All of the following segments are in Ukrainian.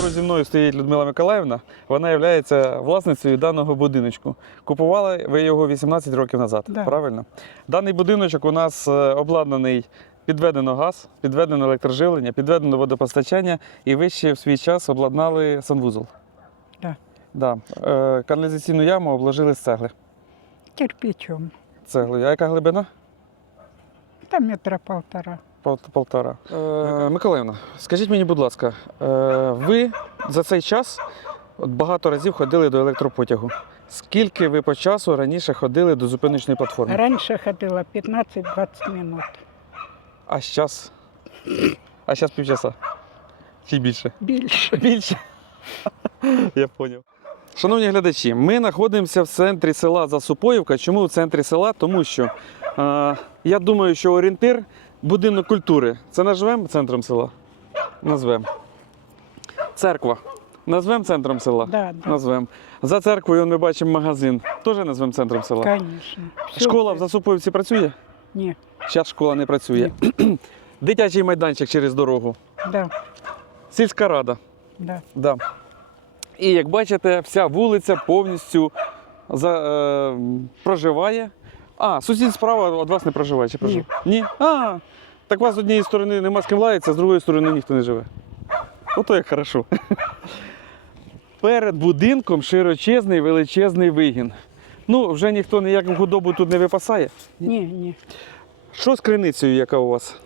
Поруч зі мною стоїть Людмила Миколаївна. Вона є власницею даного будиночку. Купували ви його 18 років назад. Да. Правильно? Даний будиночок у нас е, обладнаний. Підведено газ, підведено електроживлення, підведено водопостачання і ви ще в свій час обладнали санвузол. Да. Да. Е, каналізаційну яму обложили з цегли. Кирпичом. Цеглою. А яка глибина? Там метра полтора. Пол- Полтора. Е, Миколаївна, скажіть мені, будь ласка, е, ви за цей час от багато разів ходили до електропотягу. Скільки ви по часу раніше ходили до зупиночної платформи? Раніше ходила 15-20 минут. А зараз? А зараз півчаса? Чи більше? Більше. Більше. Я зрозумів. Шановні глядачі, ми знаходимося в центрі села Засупоївка. Чому в центрі села? Тому що е, я думаю, що орієнтир будинок культури. Це назвемо центром села? Назвемо. Церква. Назвемо центром села? Да, да. Назвемо. За церквою ми бачимо магазин. Теж назвемо центром села. Конечно. Всё Школа в Засупоївці працює? Ні. Зараз школа не працює. Дитячий майданчик через дорогу. Да, Сільська рада. да. Да. І як бачите, вся вулиця повністю за, е, проживає. А, сусід справа від вас не проживає чи проживає? Ні. А, так у вас з однієї сторони нема з ким лаятися, з другої сторони ніхто не живе. Ото як хорошо. Перед будинком широчезний величезний вигін. Ну, вже ніхто ніяку худобу тут не випасає. Ні, ні. Що з криницею, яка у вас?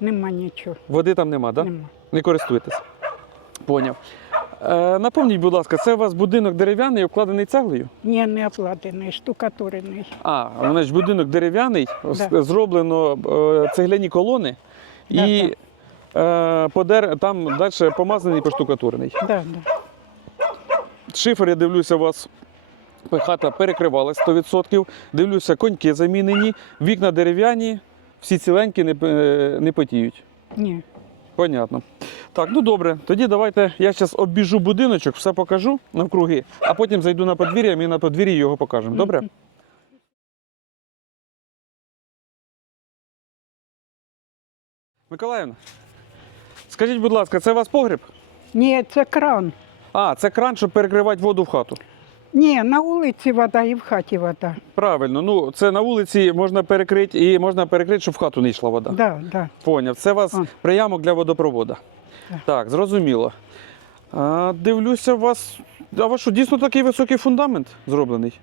Нема нічого. Води там нема, так? Да? Нема. Не користуєтесь. Поняв. Е, напомніть, будь ласка, це у вас будинок дерев'яний, обкладений цеглою? Ні, не оплатений, штукатурений. А, значить, будинок дерев'яний, Да. зроблено е, цегляні колони і е, подер... там далі помазаний і поштукатурений. Да, да. Шифер, я дивлюся, у вас хата перекривалась 100%. Дивлюся, коньки замінені, вікна дерев'яні, всі ціленькі, не, не потіють. Ні. Понятно. Так, ну добре. Тоді давайте я зараз обіжу будиночок, все покажу навкруги, а потім зайду на подвір'я, ми на подвір'ї його покажемо. Добре? Миколаївна, скажіть, будь ласка, це у вас погріб? Ні, це кран. А, це кран, щоб перекривати воду в хату. Ні, на вулиці вода і в хаті вода. Правильно, ну це на вулиці можна перекрити і можна перекрити, щоб в хату не йшла вода. Да, да. Поняв. Це у вас А. приямок для водопроводу. Так. Зрозуміло. А, дивлюся, у вас. А у вас що, дійсно такий високий фундамент зроблений?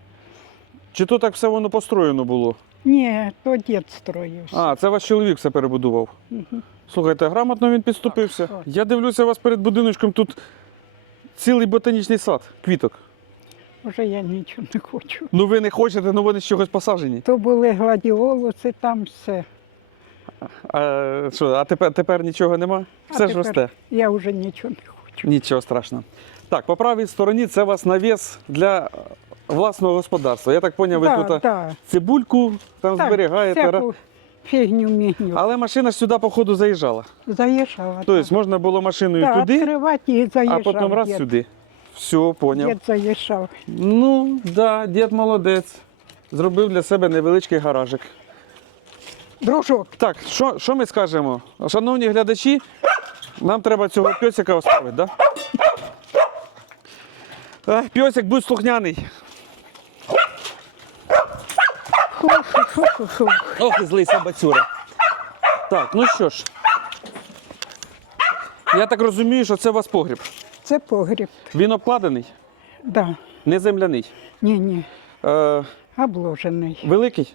Чи то так все воно построєно було? Ні, то дід строївся. А, це ваш чоловік все перебудував. Мгм. Слухайте, грамотно він підступився. Так, так. Я дивлюся, у вас перед будиночком тут цілий ботанічний сад квіток. Вже я нічого не хочу. Ну ви не хочете, ну вони з чогось посаджені. То були гладіолуси, там все. А, що, а тепер, тепер нічого нема? А Все ж росте. Я вже нічого не хочу. Нічого страшного. Так, по правій стороні це у вас навіс для власного господарства. Я так зрозумів, ви Да, тут да. цибульку там Так, зберігаєте. всяку фігню мігню. Але машина ж сюди, походу, заїжджала. Заїжджала. Тобто можна було машиною да, туди, і а потім раз дід. сюди. Все, поняв. Дід заїжджав. Ну, да, дід молодець. Зробив для себе невеличкий гаражик. Дружок, Так, що, що ми скажемо? Шановні глядачі, нам треба цього пьосика оставити? Да? Пьосик, будь слухняний. Ох, і злий собацюра. Так, ну що ж. Я так розумію, що це у вас погріб. Це погріб. Він обкладений, Да. не земляний. Ні, ні. Е, Обложений. великий?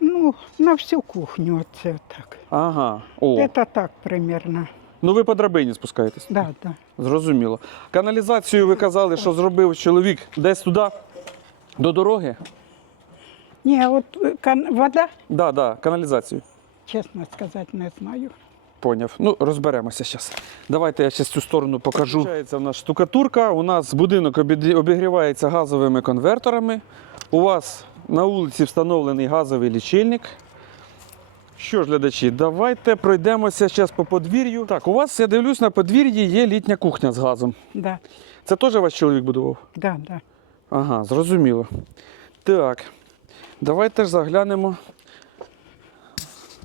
Ну, на всю кухню оце так. Ага. О. Це так примерно. Ну ви по драбині спускаєтесь. Да, да. Зрозуміло. Каналізацію ви казали, що зробив чоловік десь туди, до дороги. Ні, от е, кан- вода, Да, да, каналізацію. чесно сказати, не знаю. Поняв. Ну, розберемося зараз. Давайте я ще цю сторону покажу. Получається, у нас штукатурка, у нас будинок обід- обігрівається газовими конверторами. У вас на вулиці встановлений газовий лічильник. Що ж, глядачі, давайте пройдемося зараз по подвір'ю. Так, у вас, я дивлюсь, на подвір'ї є літня кухня з газом. Да, Це теж ваш чоловік будував? да, да. Ага, зрозуміло. Так, давайте ж заглянемо.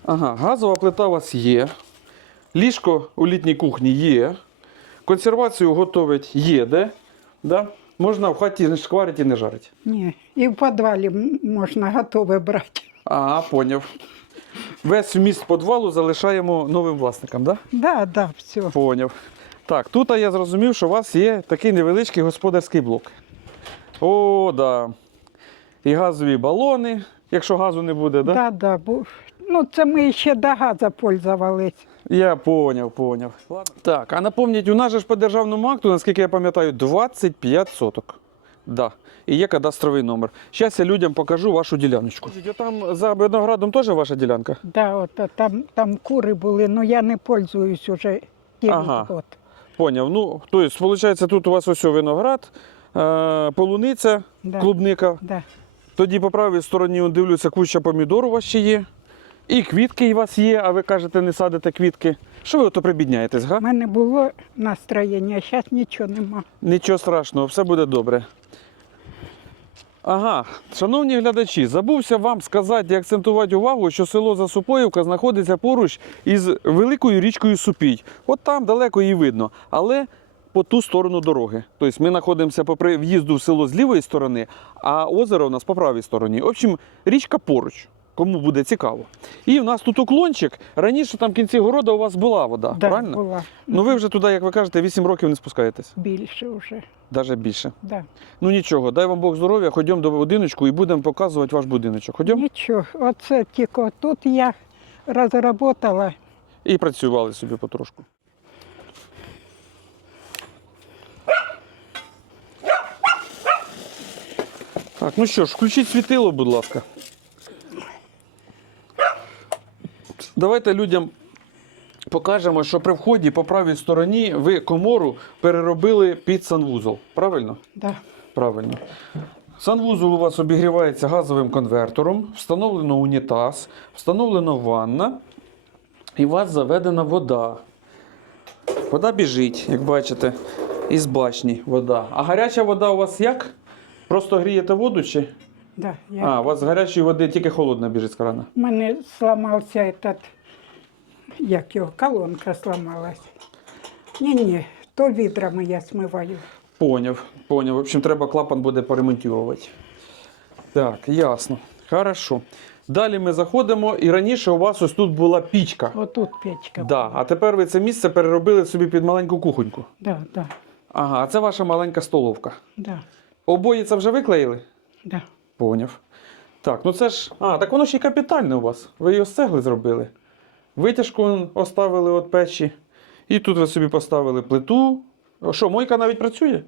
Ага, газова плита у вас є. Ліжко у літній кухні є. Консервацію готовить є де. Да? Можна в хаті не шкварити і не жарити. Ні. І в підвалі можна готове брати. Ага, поняв. Весь вміст підвалу залишаємо новим власникам, так? Да? Да, да, все. Поняв. Так, тут я зрозумів, що у вас є такий невеличкий господарський блок. О, да. І газові балони, якщо газу не буде, да? Да, да, бо, ну, це ми ще до газу пользувались. Я поняв, поняв. Так, а напомніть, у нас же ж по державному акту, наскільки я пам'ятаю, 25 соток. Да. І є кадастровий номер. Зараз я людям покажу вашу діляночку. Там за виноградом теж ваша ділянка? Да, от, а там, там кури були, але я не пользуюсь уже 9 Ага. год. Поняв. Ну, тобто, виходить, тут у вас ось виноград, е, полуниця, Да. клубника. Да. Тоді по правій стороні он, дивлюся, куща помідор у вас ще є. І квітки у вас є, а ви кажете, не садите квітки. Що ви ото прибідняєтесь, га? У мене було настроєння, а зараз нічого нема. Нічого страшного, все буде добре. Ага, шановні глядачі, забувся вам сказати і акцентувати увагу, що село Засупоївка знаходиться поруч із великою річкою Супій. От там далеко її видно, але по ту сторону дороги. Тобто ми знаходимося по в'їзду в село з лівої сторони, а озеро у нас по правій стороні. В общем, річка поруч. Кому буде цікаво. І в нас тут уклончик. Раніше там в кінці города у вас була вода, Да, правильно? була Ну ви вже туди, як ви кажете, 8 років не спускаєтесь, більше вже. навіть більше. Да. Ну нічого, дай вам Бог здоров'я, ходімо до будиночку і будемо показувати ваш будиночок. Ходімо Нічого, оце тільки тут я розробила. і працювали собі потрошку. Так, ну що ж, включіть світило, будь ласка. Давайте людям покажемо, що при вході по правій стороні ви комору переробили під санвузол. Правильно? Да. Правильно. Санвузол у вас обігрівається газовим конвертором, встановлено унітаз, встановлено ванна, і у вас заведена вода. Вода біжить, як бачите, із башні вода. А гаряча вода у вас як? Просто грієте воду чи? Да, я... А, у вас з гарячої води тільки холодна біжить з крана. У мене сломався этот, як його, колонка сломалась. Ні-ні, то відрами я смиваю. Поняв, поняв. В общем, треба клапан буде поремонтувати. Так, ясно. Хорошо. Далі ми заходимо, і раніше у вас ось тут була пічка. Отут печка. Да, а тепер ви це місце переробили собі під маленьку кухоньку. Да, да, Ага, а це ваша маленька столовка. да, Обої це вже виклеїли? да. Поняв. Так, ну це ж. А, так воно ще й капітальне у вас. Ви його з цегли зробили. Витяжку оставили від печі. І тут ви собі поставили плиту. Що, мойка навіть працює?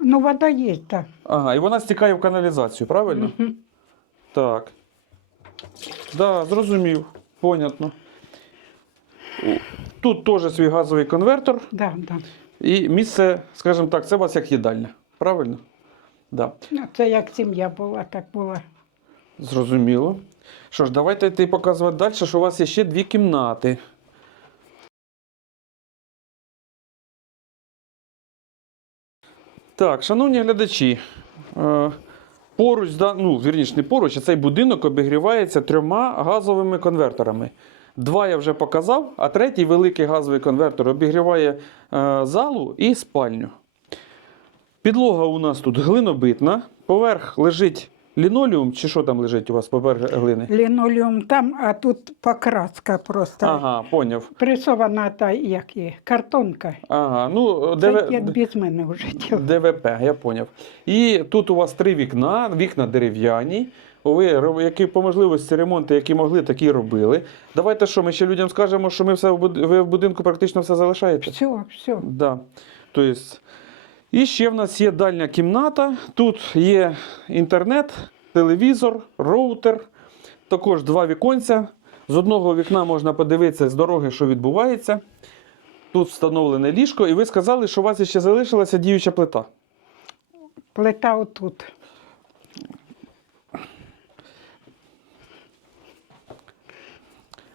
Ну, вода є, так. Ага, і вона стікає в каналізацію, правильно? Мгм. Так. Да, зрозумів. Понятно. Тут теж свій газовий конвертор. Да, да. І місце, скажімо так, це у вас як їдальня. Правильно? Да. Ну, це як сім'я була, так була. Зрозуміло. Що ж, давайте йти показувати далі, що у вас є ще дві кімнати. Так, шановні глядачі, е, поруч, ну, вірніше, не поруч, а цей будинок обігрівається трьома газовими конверторами. Два я вже показав, а третій великий газовий конвертор обігріває е, залу і спальню. Підлога у нас тут глинобитна, поверх лежить лінолеум, чи що там лежить у вас поверх глини? Лінолеум там, а тут покраска просто. Ага, поняв. Пресована та як є, картонка. Ага, ну Це ДВ... як без мене вже тіло. ДВП, я поняв. І тут у вас три вікна, вікна дерев'яні. Ви які по можливості ремонти, які могли, такі робили. Давайте що, ми ще людям скажемо, що ми все в будинку практично все залишаєте? Все, все. Да. Тобто, і ще в нас є дальня кімната. Тут є інтернет, телевізор, роутер, також два віконця. З одного вікна можна подивитися з дороги, що відбувається. Тут встановлене ліжко, і ви сказали, що у вас ще залишилася діюча плита. Плита отут.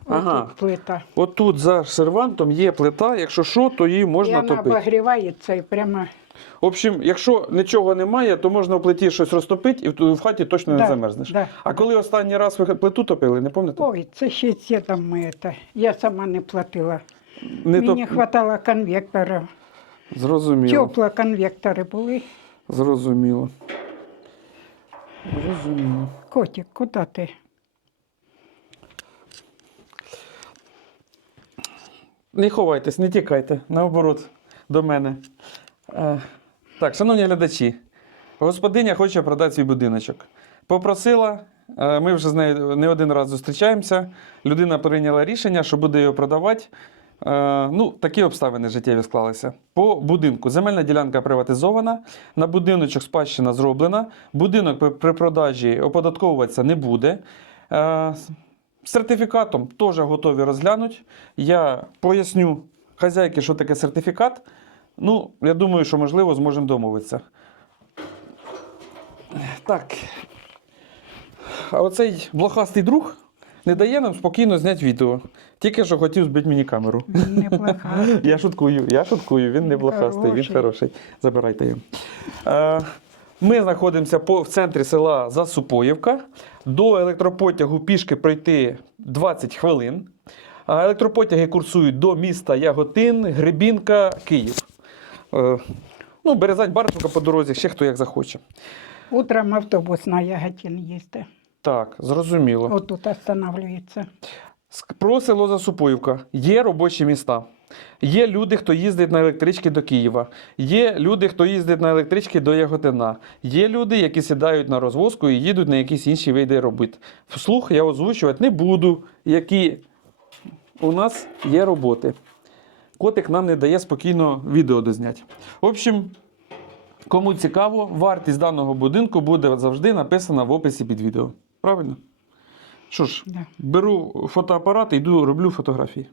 Ага. Отут плита. Отут за сервантом є плита, якщо що, то її І можна вона топити. обогрівається і прямо. В общем, якщо нічого немає, то можна в плиті щось розтопити і в- хаті точно не замерзнеш. да. А коли останній раз ви плиту топили, не пам'ятаєте? Ой, це ще з дідом ми це. Я сама не платила. Не Мені топ- хватало конвектора. Зрозуміло. Теплі конвектори були. Зрозуміло. Зрозуміло. Котик, куди ти? Не ховайтесь, не тікайте, наоборот, до мене. Е, так, шановні глядачі, господиня хоче продати свій будиночок. Попросила, е, ми вже з нею не один раз зустрічаємося. Людина прийняла рішення, що буде його продавати. Е, ну, такі обставини життєві склалися. По будинку. Земельна ділянка приватизована, на будиночок спадщина зроблена. Будинок при- продажі оподатковуватися не буде. Сертифікатом теж готові розглянути. Я поясню хазяйки, що таке сертифікат. Ну, я думаю, що можливо зможемо домовитися. Так. А оцей блохастий друг не дає нам спокійно зняти відео. Тільки що хотів збити мені камеру. Неплоха. Я шуткую, я шуткую, він не Він блохастий, він хороший. Забирайте його. Ми знаходимося в центрі села Засупоївка. До електропотягу пішки пройти 20 хвилин. Електропотяги курсують до міста Яготин, Гребінка, Київ. Е, Ну, Березань, Баршука по дорозі, ще хто як захоче. Утром автобус на Яготин їздить. Так, зрозуміло. Отут останавливається. Про село Засупоївка. Є робочі міста. Є люди, хто їздить на електрички до Києва. Є люди, хто їздить на електрички до Яготина. Є люди, які сідають на розвозку і їдуть на якісь інші види робіт. Вслух я озвучувати не буду, які у нас є роботи. Котик нам не дає спокійно відео дозняти. В общем, кому цікаво, вартість даного будинку буде завжди написана в описі під відео. Правильно? Що ж, беру фотоапарат і йду роблю фотографії.